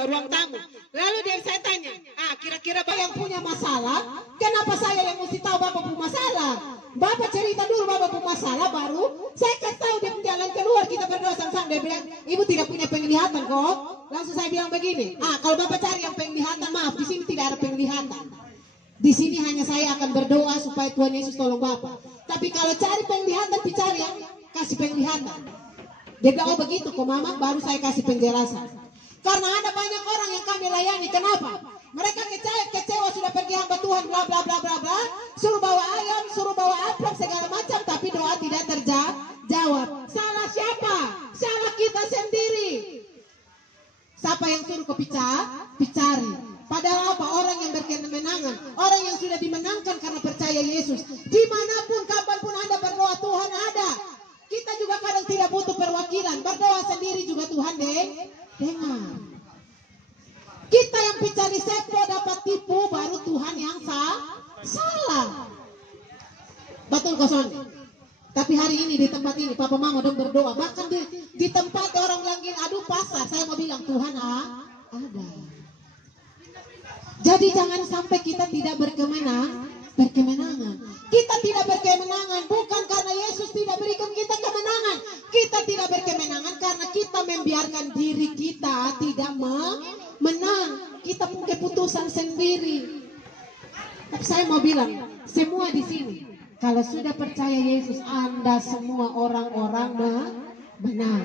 ruang tamu. Lalu saya tanya, kira-kira Bapak yang punya masalah, kenapa saya yang mesti tahu Bapak punya masalah? Bapak cerita dulu Bapak punya masalah, baru saya kasih tahu dia jalan keluar, kita berdoa sama-sama. Dia bilang, ibu tidak punya penglihatan kok. Langsung saya bilang begini, kalau Bapak cari yang penglihatan, maaf di sini tidak ada penglihatan. Di sini hanya saya akan berdoa supaya Tuhan Yesus tolong Bapak. Tapi kalau cari penglihatan, bicara yang kasih penglihatan. Dia bilang, oh begitu kok mama, baru saya kasih penjelasan. Karena ada banyak orang yang kami layani, kenapa? Mereka kecewa sudah pergi hamba Tuhan, bla bla bla bla bla. Suruh bawa ayam, suruh bawa amplop segala macam, tapi doa tidak terjawab. Salah siapa? Salah kita sendiri. Siapa yang suruh ke picari? Padahal apa? Orang yang berkemenangan, orang yang sudah dimenangkan karena percaya Yesus. Dimanapun, kapanpun Anda berdoa, Tuhan ada. Kita juga kadang tidak butuh perwakilan. Berdoa sendiri juga Tuhan dengar. Kita yang mencari sepo dapat tipu, baru Tuhan yang salah. Betul kosong. Tapi hari ini di tempat ini, Papa Mama dong berdoa. Bahkan di tempat orang bilang, aduh pasar, saya mau bilang Tuhan ada. Jadi jangan sampai kita tidak berkemenangan. Kita tidak berkemenangan bukan karena Yesus tidak berikan kita kemenangan. Kita tidak berkemenangan karena kita membiarkan diri kita tidak menang. Kita punya keputusan sendiri. Tapi saya mau bilang, semua di sini kalau sudah percaya Yesus, Anda semua orang-orang menang.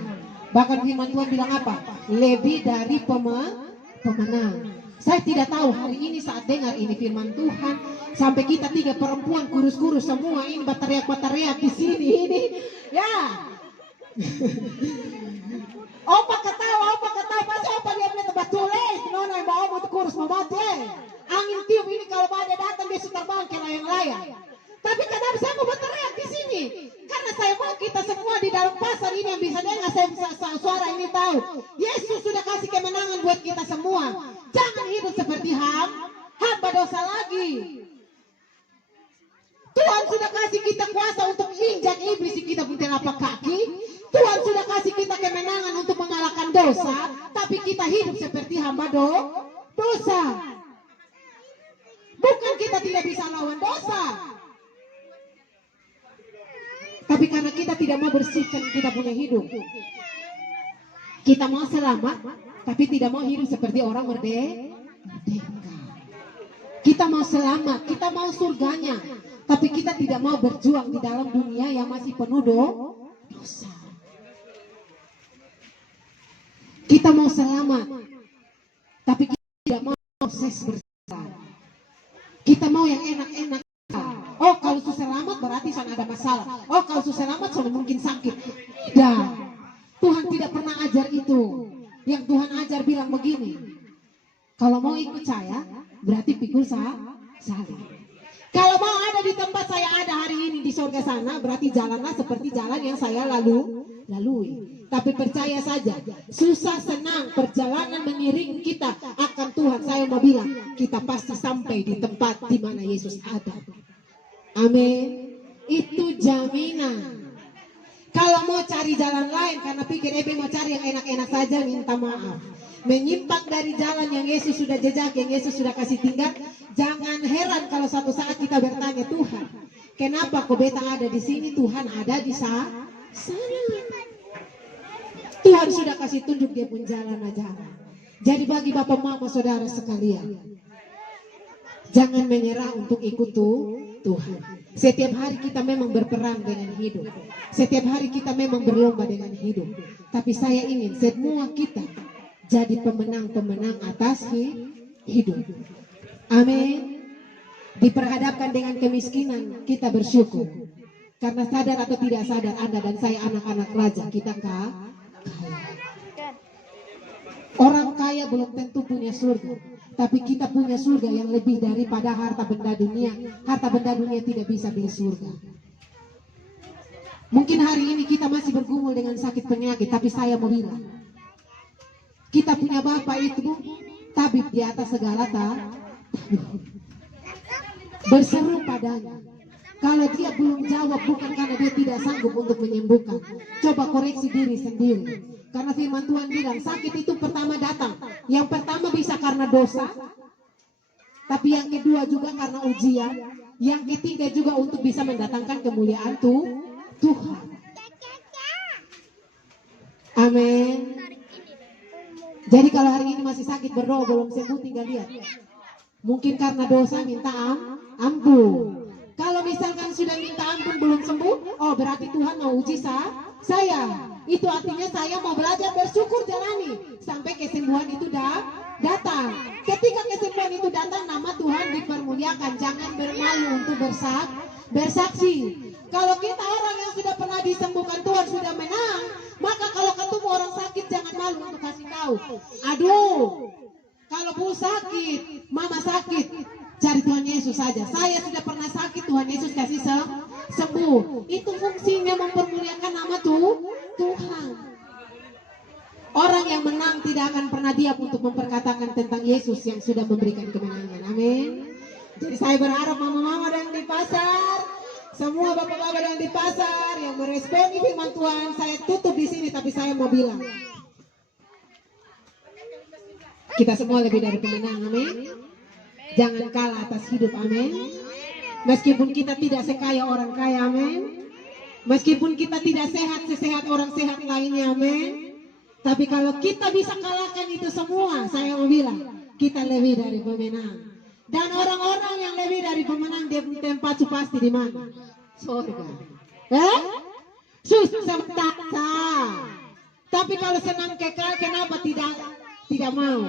Bahkan firman Tuhan bilang apa? Lebih dari pemenang. Saya tidak tahu hari ini saat dengar ini firman Tuhan, sampai kita 3 perempuan kurus-kurus semua ini berteriak-teriak di sini ini, ya. Opa ketawa, pasti opa dia bilang betul nono yang bawa mau kurus mau mati. Angin tiup ini kalau badai datang dia suka terbang ke layang-layang. Tapi kenapa saya mau berteriak di sini? Karena saya mau kita semua di dalam pasar ini yang bisa dengar suara ini tahu. Yesus sudah kasih kemenangan buat kita semua. Jangan hidup seperti hamba dosa lagi. Tuhan sudah kasih kita kuasa untuk injak iblis di kita punya telapak kaki. Tuhan sudah kasih kita kemenangan untuk mengalahkan dosa. Tapi kita hidup seperti hamba dosa. Bukan kita tidak bisa lawan dosa. Tapi karena kita tidak mau bersihkan kita punya hidup. Kita mau selamat, tapi tidak mau hidup seperti orang merdeka. Kita mau selamat, kita mau surganya. Tapi kita tidak mau berjuang di dalam dunia yang masih penuh dosa. Kita mau selamat, tapi kita tidak mau proses bersama. Kita mau yang enak-enak. Oh kalau susah selamat berarti sana ada masalah. Oh kalau susah selamat sana mungkin sakit. Tidak. Tuhan tidak pernah ajar itu. Yang Tuhan ajar bilang begini. Kalau mau ikut saya berarti pikul salib. Kalau mau ada di tempat saya ada hari ini di surga sana, berarti jalanlah seperti jalan yang saya lalui. Tapi percaya saja, susah senang perjalanan mengiring kita akan Tuhan. Saya mau bilang, kita pasti sampai di tempat di mana Yesus ada. Amin. Itu jaminan. Kalau mau cari jalan lain karena pikir mau cari yang enak-enak saja, minta maaf. Menyimpang dari jalan yang Yesus sudah jejak, yang Yesus sudah kasih tinggal. Jangan heran kalau suatu saat kita bertanya, Tuhan, kenapa kok beta ada di sini, Tuhan ada di sana. Tuhan sudah kasih tunjuk dia pun jalan-jalan. Jadi bagi Bapak Mama Saudara sekalian, jangan menyerah untuk ikut Tuhan. Setiap hari kita memang berperang dengan hidup. Setiap hari kita memang berlomba dengan hidup. Tapi saya ingin semua kita jadi pemenang-pemenang atas hidup. Amin. Diperhadapkan dengan kemiskinan, kita bersyukur. Karena sadar atau tidak sadar, Anda dan saya anak-anak raja, kita kaya. Orang kaya belum tentu punya surga. Tapi kita punya surga yang lebih daripada harta benda dunia. Harta benda dunia tidak bisa beli surga. Mungkin hari ini kita masih bergumul dengan sakit penyakit, tapi saya mau bilang, kita punya Bapa itu tabib di atas segala tabib. Berseru padanya. Kalau dia belum jawab bukan karena dia tidak sanggup untuk menyembuhkan. Coba koreksi diri sendiri. Karena firman Tuhan bilang sakit itu pertama datang. Yang pertama bisa karena dosa. Tapi yang kedua juga karena ujian. Yang ketiga juga untuk bisa mendatangkan kemuliaan Tuhan. Amin. Jadi kalau hari ini masih sakit berdoa belum sembuh, tinggal lihat. Mungkin karena dosa minta ampun. Kalau misalkan sudah minta ampun belum sembuh, oh berarti Tuhan mau uji saya. Itu artinya saya mau belajar bersyukur jalani sampai kesembuhan itu datang. Ketika kesembuhan itu datang, nama Tuhan dipermuliakan. Jangan bermalu untuk bersaksi. Kalau kita orang yang sudah pernah disembuhkan Tuhan sudah menang, maka kalau ketemu orang sakit jangan malu untuk kasih tahu. Aduh, kalau Bu sakit, Mama sakit, cari Tuhan Yesus saja. Saya sudah pernah sakit, Tuhan Yesus kasih sembuh. Itu fungsinya mempermuliakan nama Tuhan. Orang yang menang tidak akan pernah diam untuk memperkatakan tentang Yesus yang sudah memberikan kemenangan. Amin. Jadi saya berharap mama-mama yang di pasar, semua bapak-bapak yang di pasar yang meresponi firman Tuhan, saya tutup di sini, tapi saya mau bilang, kita semua lebih dari pemenang. Amin. Jangan kalah atas hidup. Amin. Meskipun kita tidak sekaya orang kaya. Amin. Meskipun kita tidak sehat sesehat orang sehat lainnya. Amin. Tapi kalau kita bisa kalahkan itu semua, saya mau bilang, kita lebih dari pemenang. Dan orang-orang yang lebih dari pemenang, dia tempat pasti di mana? Surga. Susah tak sah. Tapi kalau senang kekal, kenapa tidak mau?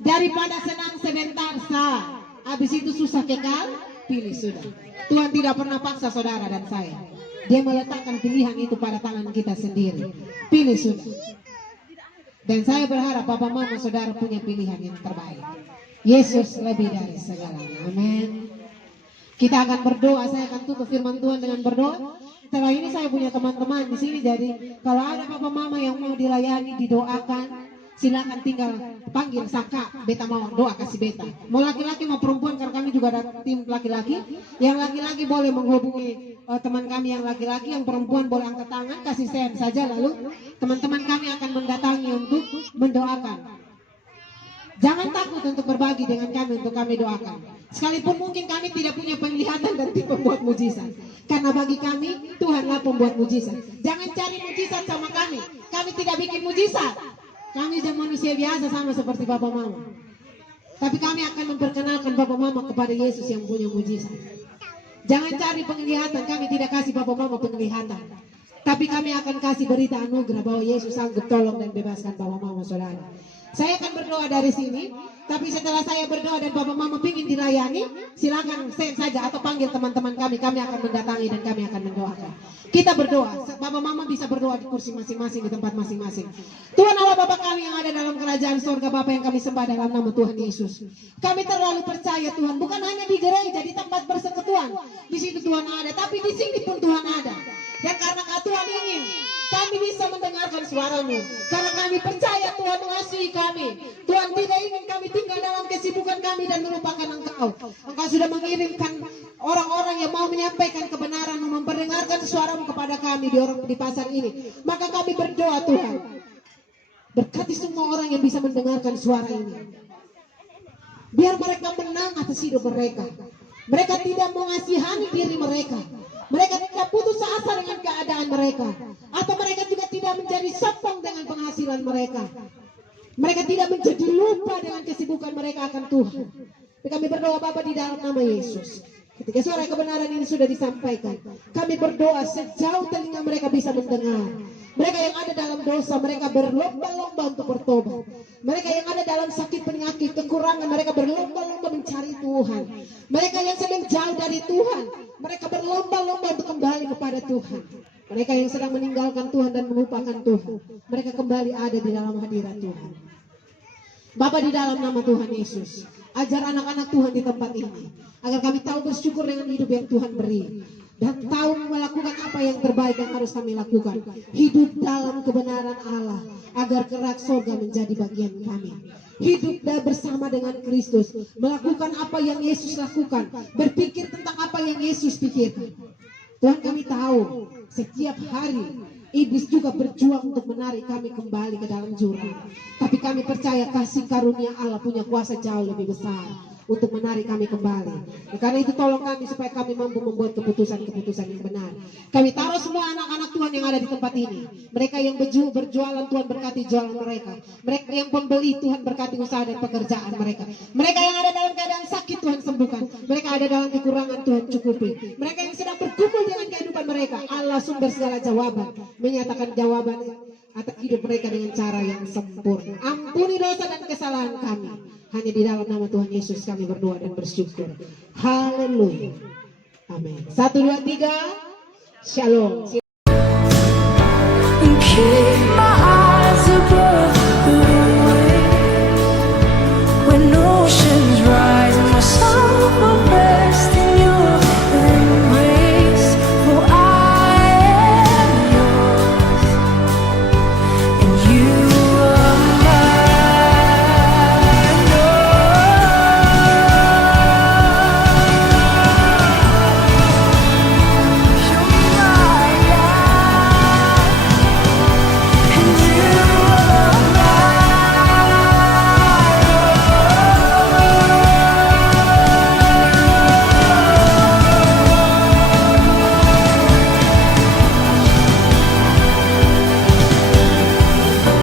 Daripada senang sebentar sah, habis itu susah kekal, pilih sudah. Tuhan tidak pernah paksa saudara dan saya. Dia meletakkan pilihan itu pada tangan kita sendiri. Pilih sudah. Dan saya berharap Bapak Mama saudara punya pilihan yang terbaik. Yesus lebih dari segalanya. Amin. Kita akan berdoa. Saya akan tutup firman Tuhan dengan berdoa. Setelah ini saya punya teman-teman di sini. Jadi kalau ada Bapak Mama yang mau dilayani, didoakan, silakan tinggal panggil Saka, beta mau doa kasih beta. Mau laki-laki mau perempuan, karena kami juga ada tim laki-laki. Yang laki-laki boleh menghubungi teman kami yang laki-laki, yang perempuan boleh angkat tangan, kasih send saja, lalu teman-teman kami akan mendatangi untuk mendoakan. Jangan takut untuk berbagi dengan kami untuk kami doakan. Sekalipun mungkin kami tidak punya penglihatan dan pembuat mujizat, karena bagi kami Tuhanlah pembuat mujizat. Jangan cari mujizat sama kami. Kami tidak bikin mujizat. Kami manusia biasa sama seperti Bapak Mama. Tapi kami akan memperkenalkan Bapak Mama kepada Yesus yang punya mujizat. Jangan cari penglihatan, kami tidak kasih Bapak Mama penglihatan. Tapi kami akan kasih berita anugerah bahwa Yesus sanggup tolong dan bebaskan Bapak Mama saudara. Saya akan berdoa dari sini, tapi setelah saya berdoa dan Bapak Mama ingin dilayani, silakan send saja atau panggil teman-teman kami akan mendatangi dan kami akan mendoakan. Kita berdoa, Bapak Mama bisa berdoa di kursi masing-masing, di tempat masing-masing. Tuhan Allah Bapa kami yang ada dalam kerajaan surga, Bapa yang kami sembah dalam nama Tuhan Yesus. Kami terlalu percaya Tuhan, bukan hanya di gereja, di tempat persekutuan, di situ Tuhan ada, tapi di sini pun Tuhan ada. Dan karena Tuhan ingin kami bisa mendengarkan suara-Mu, karena kami percaya Tuhan mengasihi kami. Tuhan tidak ingin kami tinggal dalam kesibukan kami dan melupakan Engkau. Engkau sudah mengirimkan orang-orang yang mau menyampaikan kebenaran, memperdengarkan suara-Mu kepada kami di pasar ini. Maka kami berdoa Tuhan, berkati semua orang yang bisa mendengarkan suara ini. Biar mereka menang atas hidup mereka. Mereka tidak mengasihani diri mereka. Mereka tidak putus asa dengan keadaan mereka. Atau mereka juga tidak menjadi sombong dengan penghasilan mereka. Mereka tidak menjadi lupa dengan kesibukan mereka akan Tuhan. Kami berdoa Bapa di dalam nama Yesus. Ketika suara kebenaran ini sudah disampaikan, kami berdoa sejauh telinga mereka bisa mendengar. Mereka yang ada dalam dosa, mereka berlomba-lomba untuk bertobat. Mereka yang ada dalam sakit penyakit, kekurangan, mereka berlomba-lomba mencari Tuhan. Mereka yang sedang jauh dari Tuhan, mereka berlomba-lomba untuk kembali kepada Tuhan. Mereka yang sedang meninggalkan Tuhan dan melupakan Tuhan, mereka kembali ada di dalam hadirat Tuhan. Bapa, di dalam nama Tuhan Yesus, ajar anak-anak Tuhan di tempat ini, agar kami tahu bersyukur dengan hidup yang Tuhan beri, dan tahu melakukan apa yang terbaik yang harus kami lakukan. Hidup dalam kebenaran Allah, agar kerak surga menjadi bagian kami. Hidup bersama dengan Kristus, melakukan apa yang Yesus lakukan, berpikir tentang apa yang Yesus pikirkan. Tuhan, kami tahu setiap hari iblis juga berjuang untuk menarik kami kembali ke dalam jurang. Tapi kami percaya kasih karunia Allah punya kuasa jauh lebih besar untuk menarik kami kembali. Karena itu tolong kami supaya kami mampu membuat keputusan-keputusan yang benar. Kami taruh semua anak-anak Tuhan yang ada di tempat ini. Mereka yang berjualan, Tuhan berkati jualan mereka. Mereka yang pembeli, Tuhan berkati usaha dan pekerjaan mereka. Mereka yang ada dalam keadaan sakit, Tuhan sembuhkan. Mereka ada dalam kekurangan, Tuhan cukupi. Mereka yang sedang bergumul dengan kehidupan mereka, Allah sumber segala jawaban, menyatakan jawaban atas hidup mereka dengan cara yang sempurna. Ampuni dosa dan kesalahan kami. Hanya di dalam nama Tuhan Yesus kami berdoa dan bersyukur. Haleluya. Amin. 1, 2, 3. Shalom. and keep